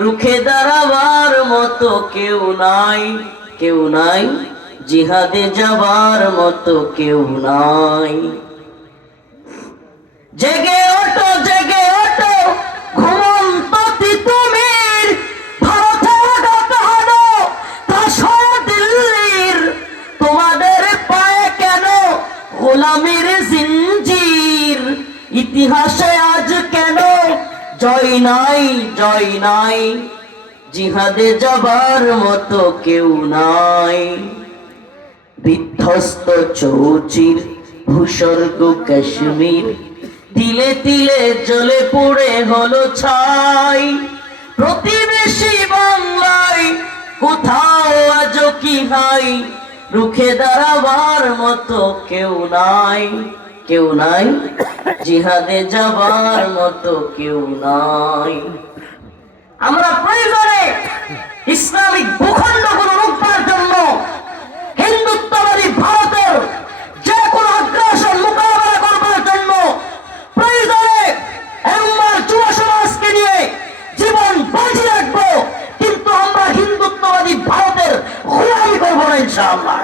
রুখে দাঁড়াবার মতো কেউ নাই কেউ নাই। জিহাদে যাবার মতো কেউ নাই। জেগে ওঠো জেগে ওঠো, ঘুমন্ত তিতুমির। দিল্লির। তোমাদের পায়ে কেন গোলামির জিঞ্জির? ইতিহাসে আজ জয় নাই জয় নাই। জিহাদে যাবার মতো কেউ নাই। বিধ্বস্ত চৌচির, ভূস্বর্গ কাশ্মীর। তিলে তিলে জলে পড়ে হলো ছাই। প্রতিবেশী বাংলায় কোথাও আজ কি হাই রুখে দাঁড়াবার মতো কেউ নাই। কেউ নাই। জিহাদে যাবার মতো কেউ নাই। আমরা প্রয়োজনে ইসলামিক ভূখণ্ড ভূখণ্ডগুলো রূপবার জন্য হিন্দুত্ববাদী ভারতের যে কোনো আগ্রাসন মোকাবেলা করবার জন্য প্রয়োজনে একবার যুব সমাজকে নিয়ে জীবন বাজি রাখব। কিন্তু আমরা হিন্দুত্ববাদী ভারতের গোলামি করব না ইনশাআল্লাহ।